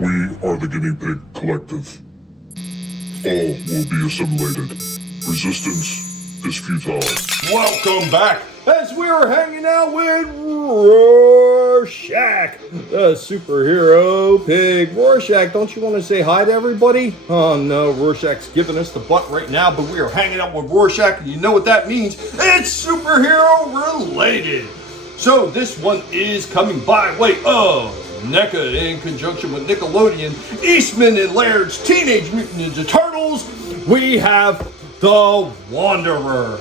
We are the Guinea Pig Collective. All will be assimilated. Resistance is futile. Welcome back as we were hanging out with Rorschach, the superhero pig. Rorschach, don't you want to say hi to everybody? Oh no, Rorschach's giving us the butt right now, but we are hanging out with Rorschach, and you know what that means. It's superhero related. So this one is coming by way of NECA in conjunction with Nickelodeon, Eastman and Laird's Teenage Mutant Ninja Turtles. We have the Wanderer.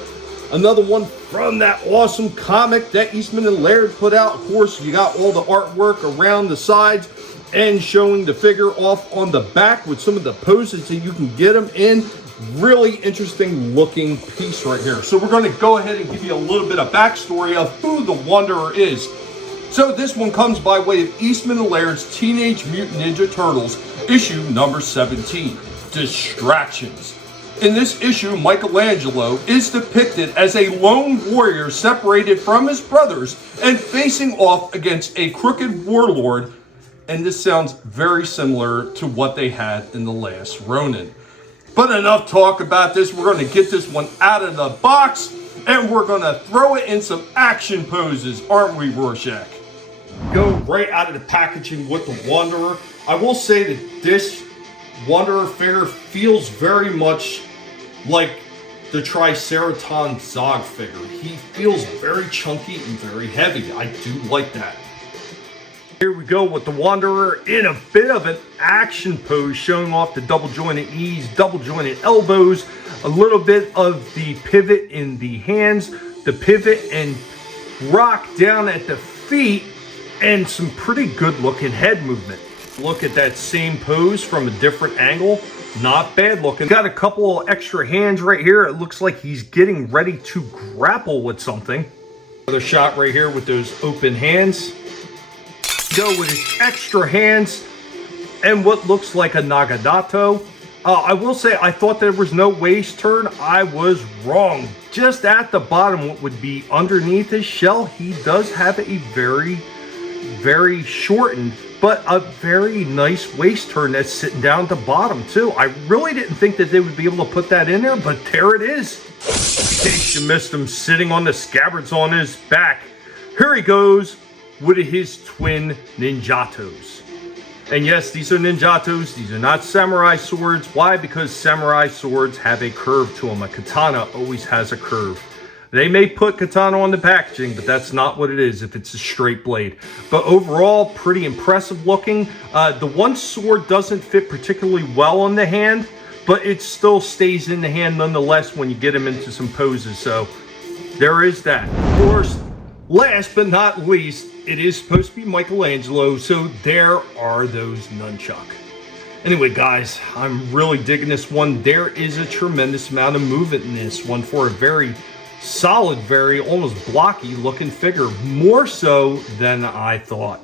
Another one from that awesome comic that Eastman and Laird put out. Of course, you got all the artwork around the sides and showing the figure off on the back with some of the poses that you can get them in. Really interesting looking piece right here. So we're going to go ahead and give you a little bit of backstory of who the Wanderer is. So this one comes by way of Eastman and Laird's Teenage Mutant Ninja Turtles, issue number 17, Distractions. In this issue, Michelangelo is depicted as a lone warrior separated from his brothers and facing off against a crooked warlord. And this sounds very similar to what they had in The Last Ronin. But enough talk about this. We're going to get this one out of the box and we're going to throw it in some action poses, aren't we, Rorschach? Go right out of the packaging with the Wanderer. I will say that this Wanderer figure feels very much like the Triceratops Zog figure. He feels very chunky and very heavy. I do like that. Here we go with the Wanderer in a bit of an action pose, showing off the double jointed knees, double jointed elbows, a little bit of the pivot in the hands, the pivot and rock down at the feet, and some pretty good looking head movement. Look at that same pose from a different angle. Not bad looking. Got a couple of extra hands right here. It looks like he's getting ready to grapple with something. Another shot right here with those open hands. Go with his extra hands and what looks like a Nagadato. I will say I thought there was no waist turn. I was wrong. Just at the bottom, what would be underneath his shell, he does have a very shortened but a very nice waist turn that's sitting down at the bottom too. I really didn't think that they would be able to put that in there, but there it is. In case you missed him sitting on the scabbards on his back, here he goes with his twin ninjatos. And yes, these are ninjatos. These are not samurai swords. Why? Because samurai swords have a curve to them. A katana always has a curve. They may put katana on the packaging, but that's not what it is if it's a straight blade. But overall, pretty impressive looking. The one sword doesn't fit particularly well on the hand, but it still stays in the hand nonetheless when you get him into some poses. So there is that. Of course, last but not least, it is supposed to be Michelangelo, so there are those nunchuck. Anyway, guys, I'm really digging this one. There is a tremendous amount of movement in this one for a very solid, very almost blocky looking figure, more so than I thought.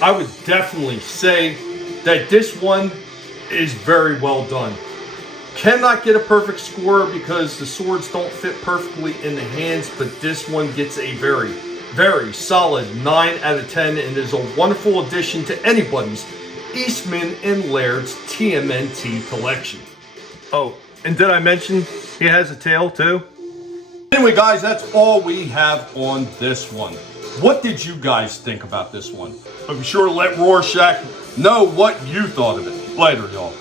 I would definitely say that this one is very well done. Cannot get a perfect score because the swords don't fit perfectly in the hands, but this one gets a very solid 9 out of 10 and is a wonderful addition to anybody's Eastman and Laird's TMNT collection. Oh, and did I mention he has a tail too? Anyway, guys, that's all we have on this one. What did you guys think about this one? Be sure to let Rorschach know what you thought of it. Later, y'all.